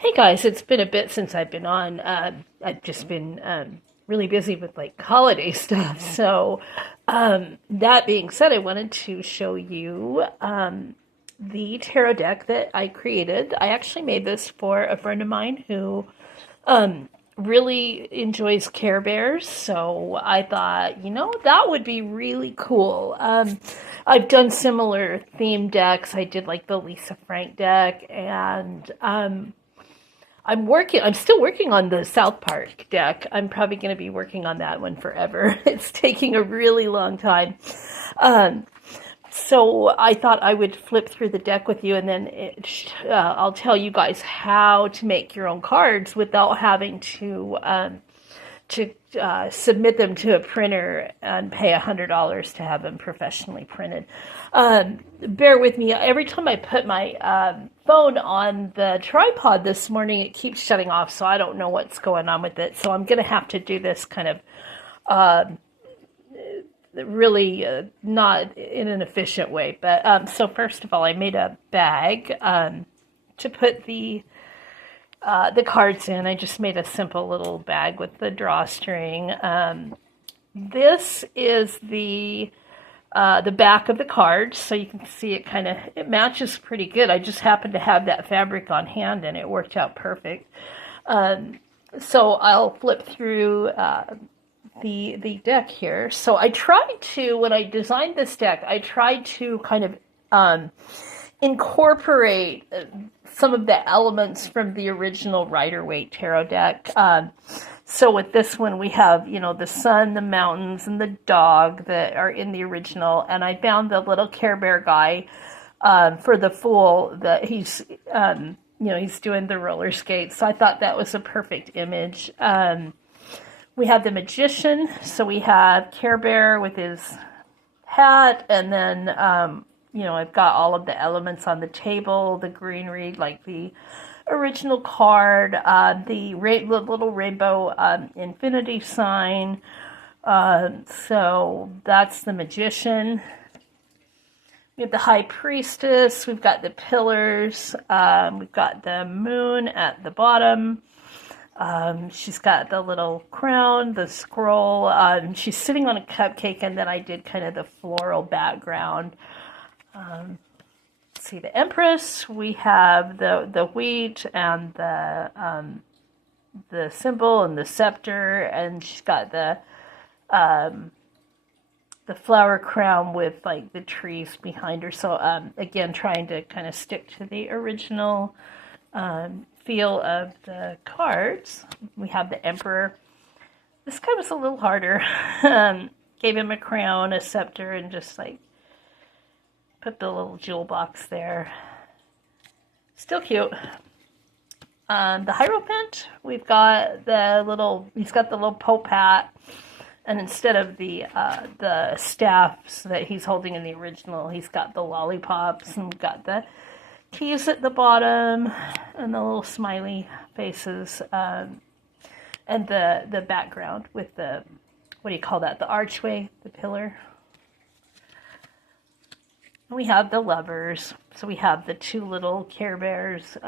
Hey guys, it's been a bit since I've been on. I've just been really busy with like holiday stuff. That being said, I wanted to show you the tarot deck that I created. I actually made this for a friend of mine who really enjoys Care Bears. So I thought, that would be really cool. I've done similar theme decks. I did like the Lisa Frank deck, and I'm still working on the South Park deck. I'm probably going to be working on that one forever. It's taking a really long time. Um, so I thought I would flip through the deck with you, and then I'll tell you guys how to make your own cards without having to submit them to a printer and pay $100 to have them professionally printed. Bear with me. Every time I put my phone on the tripod this morning, it keeps shutting off, so I don't know what's going on with it. So I'm going to have to do this kind of really not in an efficient way. But so first of all, I made a bag to put the cards in. I just made a simple little bag with the drawstring. This is the back of the card, so you can see it matches pretty good. I just happened to have that fabric on hand, and it worked out perfect. So I'll flip through the deck here. So I tried to, when I designed this deck, I tried to kind of incorporate some of the elements from the original Rider-Waite tarot deck. So with this one, we have, the sun, the mountains, and the dog that are in the original. And I found the little Care Bear guy for the Fool that he's doing the roller skates. So I thought that was a perfect image. We have the Magician. So we have Care Bear with his hat, and then I've got all of the elements on the table, the greenery, like the original card, the little rainbow infinity sign. So that's the Magician. We have the High Priestess. We've got the pillars. We've got the moon at the bottom. She's got the little crown, the scroll. She's sitting on a cupcake, and then I did kind of the floral background. See the Empress. We have the wheat and the symbol and the scepter, and she's got the flower crown with like the trees behind her. So again, trying to kind of stick to the original feel of the cards. We have the Emperor. This guy was a little harder. Gave him a crown, a scepter, and just like put the little jewel box there. Still cute. The Hierophant, he's got the little Pope hat, and instead of the staffs that he's holding in the original, he's got the lollipops, and we've got the keys at the bottom, and the little smiley faces, and the background with the, what do you call that, the archway, the pillar. We have the Lovers. So we have the two little Care Bears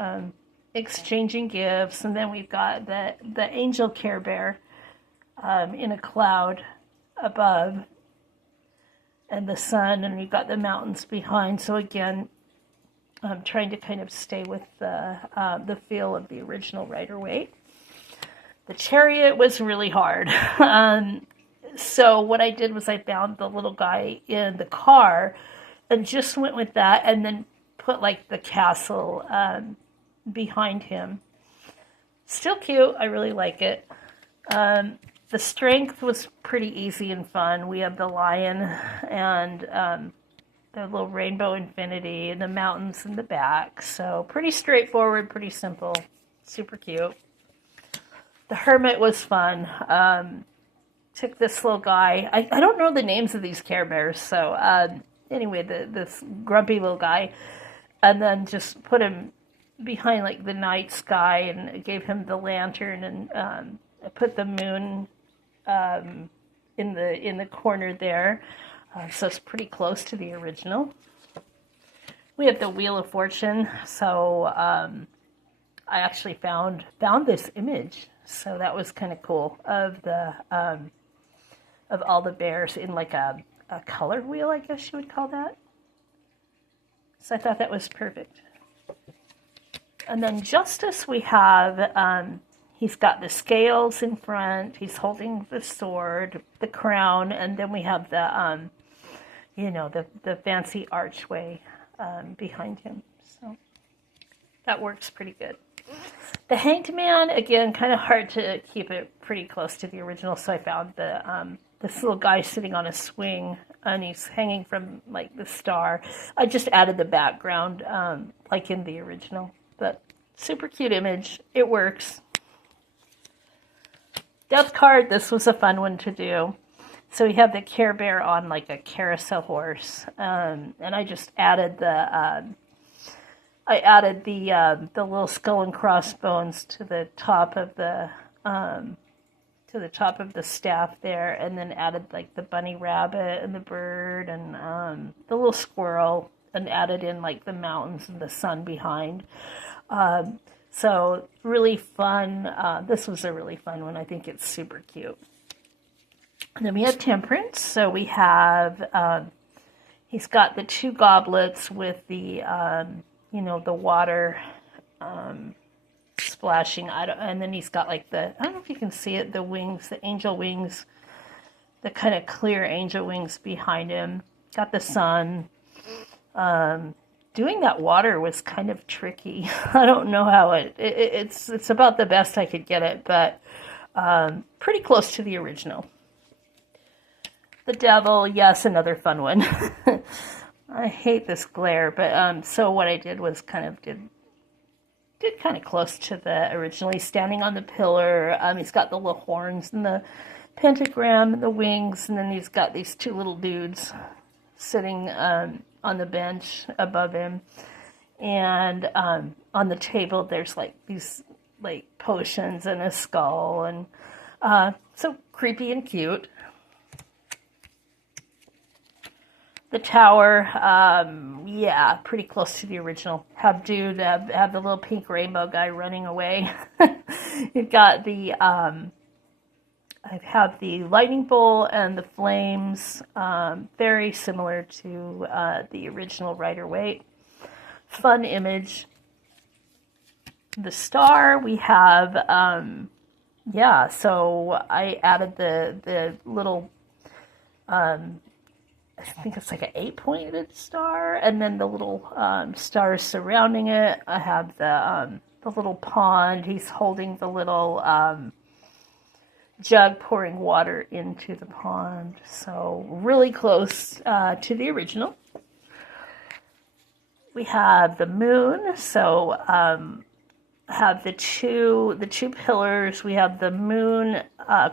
exchanging gifts. And then we've got the angel Care Bear in a cloud above. And the sun. And we've got the mountains behind. So again, I'm trying to kind of stay with the feel of the original Rider-Waite. The Chariot was really hard. So what I did was I found the little guy in the car and just went with that, and then put like the castle behind him. Still cute. I really like it. The Strength was pretty easy and fun. We have the lion and the little rainbow infinity and the mountains in the back. So pretty straightforward, pretty simple, super cute. The Hermit was fun. Took this little guy. I don't know the names of these Care Bears, so anyway, this grumpy little guy, and then just put him behind like the night sky, and gave him the lantern, and put the moon in the corner there, so it's pretty close to the original. We have the Wheel of Fortune, so I actually found this image, so that was kind of cool of all the bears in like a color wheel, I guess you would call that. So I thought that was perfect. And then Justice, we have, he's got the scales in front, he's holding the sword, the crown, and then we have the, the fancy archway behind him. So that works pretty good. The Hanged Man, again, kind of hard to keep it pretty close to the original, so I found this little guy sitting on a swing, and he's hanging from like the star. I just added the background like in the original, but super cute image. It works. Death card, this was a fun one to do. So we have the Care Bear on like a carousel horse, and I just added the little skull and crossbones to the top of the staff there, and then added like the bunny rabbit and the bird and the little squirrel, and added in like the mountains and the sun behind. So really fun. This was a really fun one. I think it's super cute. And then we have Temperance. So we have he's got the two goblets with the the water splashing. And then he's got like I don't know if you can see it, the wings, the angel wings, the kind of clear angel wings behind him. Got the sun. Doing that water was kind of tricky. I don't know how it's about the best I could get it, but pretty close to the original. The Devil, yes, another fun one. I hate this glare, but so what I did was did kind of close to the original. He's standing on the pillar. He's got the little horns and the pentagram and the wings, and then he's got these two little dudes sitting on the bench above him, and on the table there's like these like potions and a skull, and so creepy and cute. The Tower, yeah, pretty close to the original. Have the little pink rainbow guy running away. You've got the I have the lightning bolt and the flames, very similar to the original Rider-Waite. Fun image. The star, we have, so I added the little, I think it's like an 8-pointed star, and then the little stars surrounding it. I have the little pond. He's holding the little jug pouring water into the pond. So really close to the original. We have the moon. So have the two pillars. We have the moon,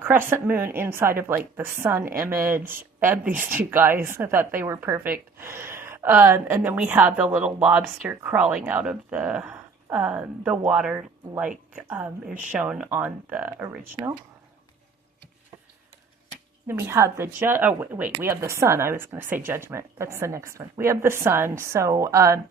crescent moon inside of like the sun image, and these two guys. I thought they were perfect. And then we have the little lobster crawling out of the water, like is shown on the original. Then we have the we have the sun. I was going to say judgment. That's the next one. We have the sun. So I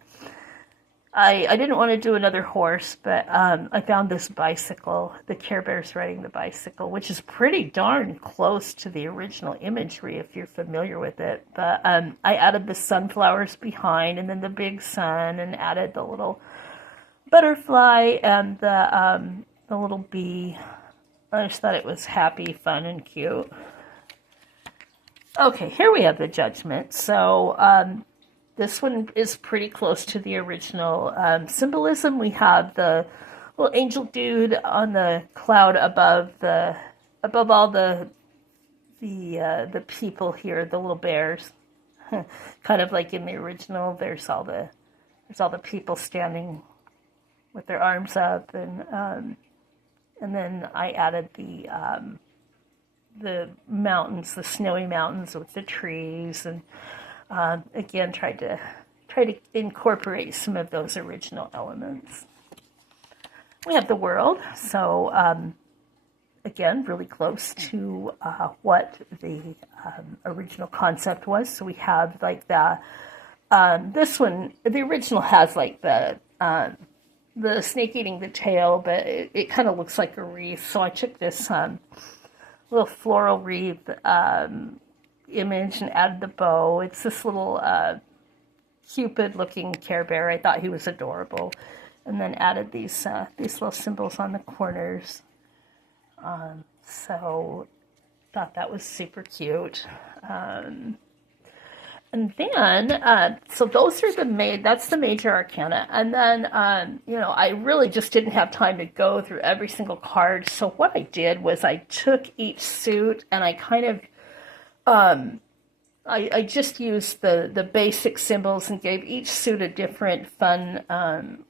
didn't want to do another horse, but I found this bicycle. The Care Bear's riding the bicycle, which is pretty darn close to the original imagery if you're familiar with it. But I added the sunflowers behind, and then the big sun, and added the little butterfly and the little bee. I just thought it was happy, fun, and cute. Okay, here we have the judgment. So this one is pretty close to the original symbolism. We have the little angel dude on the cloud above all the people here, the little bears. Kind of like in the original, there's all the people standing with their arms up, and then I added the mountains, the snowy mountains with the trees, and again tried to incorporate some of those original elements. We have the world, so again really close to what the original concept was. So we have like this one. The original has like the the snake eating the tail, but it kind of looks like a wreath. So I took this little floral wreath image and added the bow. It's this little Cupid-looking Care Bear. I thought he was adorable, and then added these little symbols on the corners. So thought that was super cute. And then, so those are that's the major arcana. And then, I really just didn't have time to go through every single card. So what I did was I took each suit and I kind of, I just used the basic symbols and gave each suit a different fun,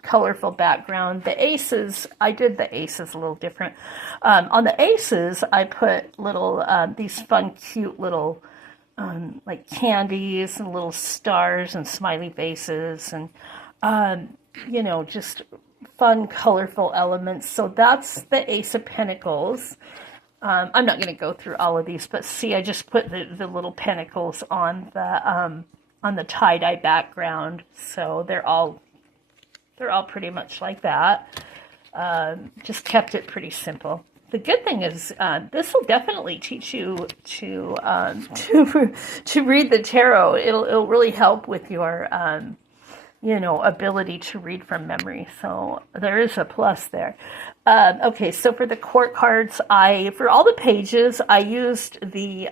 colorful background. The aces, I did the aces a little different. On the aces, I put little, these fun, cute little, like candies and little stars and smiley faces and, just fun, colorful elements. So that's the Ace of Pentacles. I'm not going to go through all of these, but see, I just put the little pentacles on the tie-dye background. So they're all pretty much like that. Just kept it pretty simple. The good thing is this will definitely teach you to read the tarot. It'll really help with your ability to read from memory. So there is a plus there. Okay, so for the court cards, for all the pages, I used the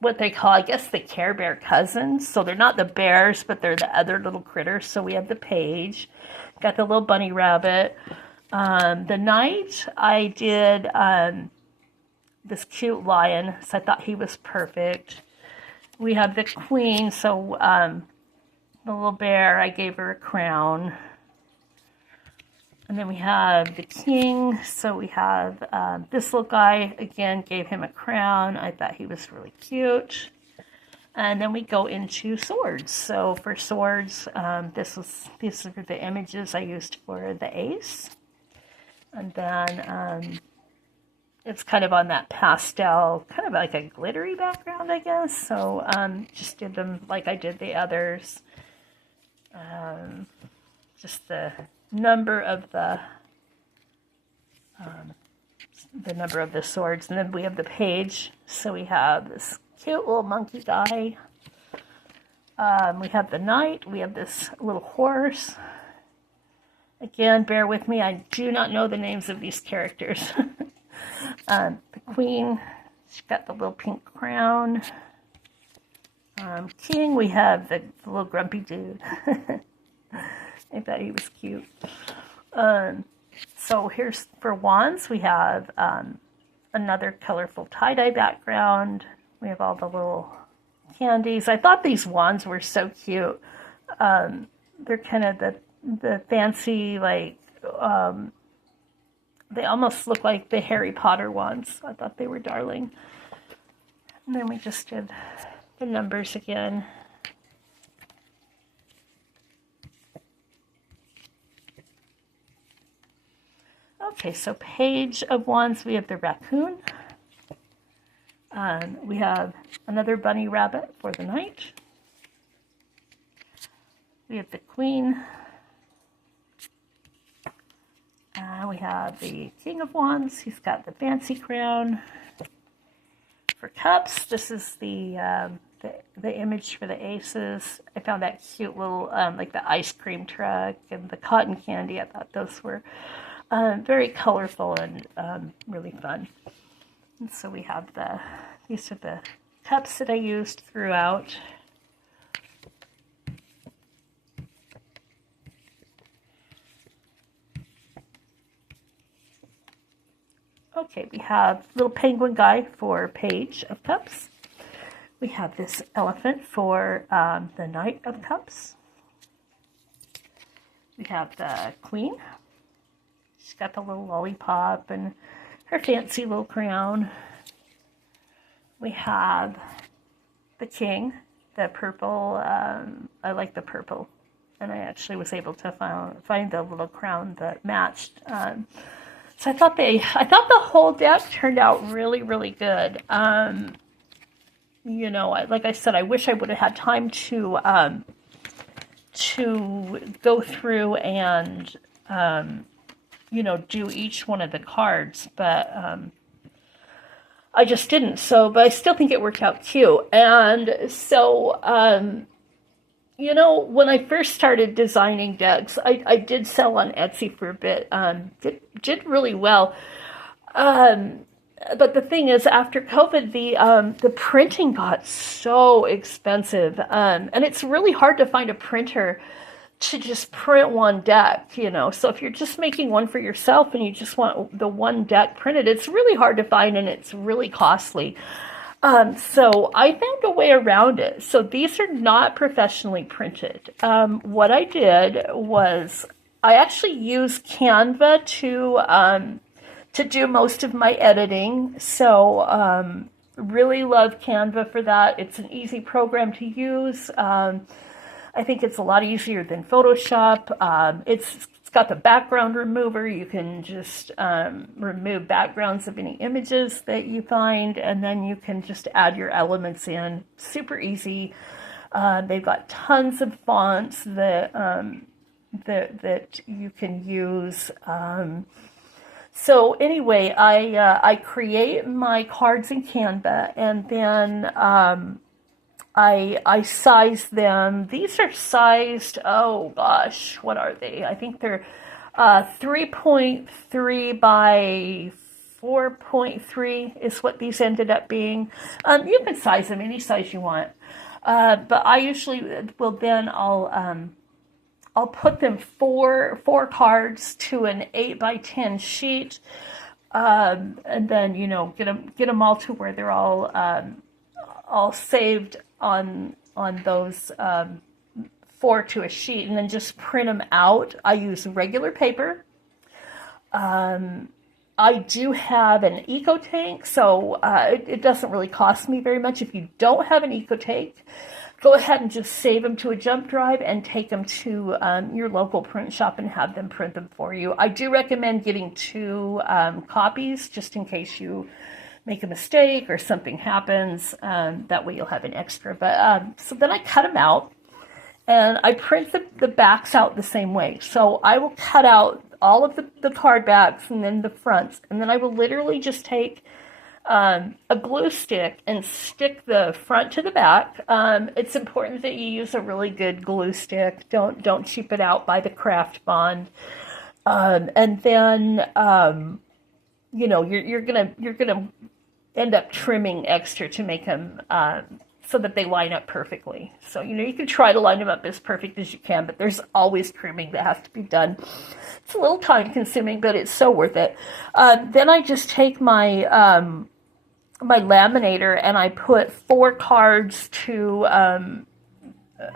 what they call, I guess, the Care Bear cousins. So they're not the bears, but they're the other little critters. So we have the page, got the little bunny rabbit. The knight, I did this cute lion, so I thought he was perfect. We have the queen, so the little bear, I gave her a crown. And then we have the king, so we have this little guy, again, gave him a crown. I thought he was really cute. And then we go into swords. So for swords, these are the images I used for the ace. And then it's kind of on that pastel, kind of like a glittery background, I guess. So just did them like I did the others. Just the number of the number of the swords. And then we have the page. So we have this cute little monkey guy. We have the knight. We have this little horse. Again, bear with me. I do not know the names of these characters. The queen, she's got the little pink crown. King, we have the little grumpy dude. I thought he was cute. So here's for wands. We have another colorful tie-dye background. We have all the little candies. I thought these wands were so cute. They're kind of the fancy, like, they almost look like the Harry Potter wands. I thought they were darling. And then we just did the numbers again. Okay, so page of wands, we have the raccoon. We have another bunny rabbit for the knight. We have the queen. We have the king of wands. He's got the fancy crown. For cups, this is the image for the aces. I found that cute little, like the ice cream truck and the cotton candy. I thought those were very colorful and really fun. And so we have these are the cups that I used throughout. Okay, we have little penguin guy for page of cups. We have this elephant for the knight of cups. We have the queen. She's got the little lollipop and her fancy little crown. We have the king, the purple. I like the purple, and I actually was able to find the little crown that matched. So I thought the whole deck turned out really, really good. Like I said, I wish I would have had time to go through and do each one of the cards, but I just didn't. So, but I still think it worked out cute. And so, when I first started designing decks, I did sell on Etsy for a bit. Did really well. But the thing is, after COVID, the printing got so expensive, and it's really hard to find a printer to just print one deck. So if you're just making one for yourself and you just want the one deck printed, it's really hard to find and it's really costly. So I found a way around it. So these are not professionally printed. What I did was I actually used Canva to do most of my editing. So really love Canva for that. It's an easy program to use. I think it's a lot easier than Photoshop. It's got the background remover. You can just remove backgrounds of any images that you find, and then you can just add your elements in. Super easy. They've got tons of fonts that you can use. So anyway, I create my cards in Canva, and then I size them. These are sized, oh gosh, what are they? I think they're 3.3 by 4.3 is what these ended up being. You can size them any size you want. But I usually will then I'll put them four cards to an 8 by 10 sheet. And then, get them all to where they're all saved on those 4 to a sheet, and then just print them out. I use regular paper. I do have an EcoTank, so it doesn't really cost me very much. If you don't have an EcoTank, go ahead and just save them to a jump drive and take them to your local print shop and have them print them for you. I do recommend getting 2 copies just in case you make a mistake or something happens. That way you'll have an extra. But so then I cut them out and I print the backs out the same way. So I will cut out all of the card backs and then the fronts, and then I will literally just take a glue stick and stick the front to the back. It's important that you use a really good glue stick. Don't cheap it out. Buy the Craft Bond. And then you're gonna end up trimming extra to make them so that they line up perfectly. So you can try to line them up as perfect as you can, but there's always trimming that has to be done. It's a little time consuming, but it's so worth it. Then I just take my my laminator and I put 4 cards to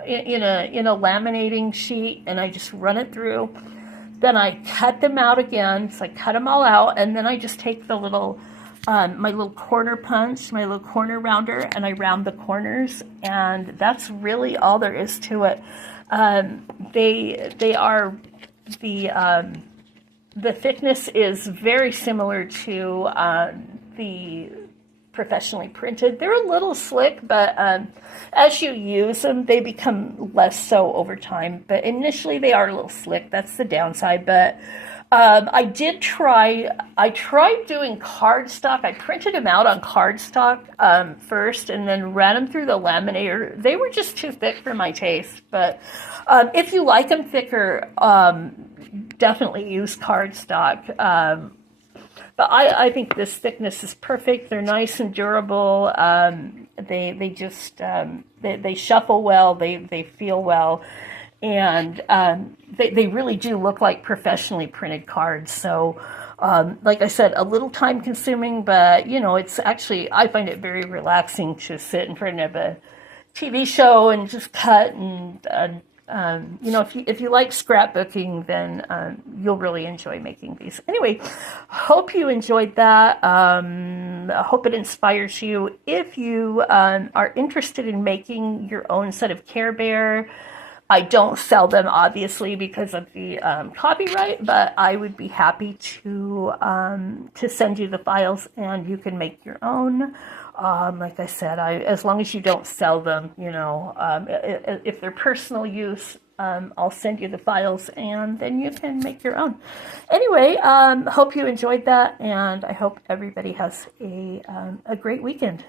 in a laminating sheet, and I just run it through. Then I cut them out again. So I cut them all out, and then I just take the little my little corner punch, my little corner rounder, and I round the corners, and that's really all there is to it. They are the thickness is very similar to the professionally printed. They're a little slick, but as you use them, they become less so over time. But initially, they are a little slick. That's the downside. But I tried doing cardstock. I printed them out on cardstock first and then ran them through the laminator. They were just too thick for my taste. But if you like them thicker, definitely use cardstock. But I think this thickness is perfect. They're nice and durable. They just they shuffle well. They feel well. And they really do look like professionally printed cards. So, like I said, a little time consuming, but it's actually, I find it very relaxing to sit in front of a TV show and just cut. And if you like scrapbooking, then you'll really enjoy making these. Anyway, hope you enjoyed that. I hope it inspires you. If you are interested in making your own set of Care Bear, I don't sell them, obviously, because of the copyright, but I would be happy to send you the files, and you can make your own. Like I said, as long as you don't sell them, if they're personal use, I'll send you the files, and then you can make your own. Anyway, hope you enjoyed that, and I hope everybody has a great weekend.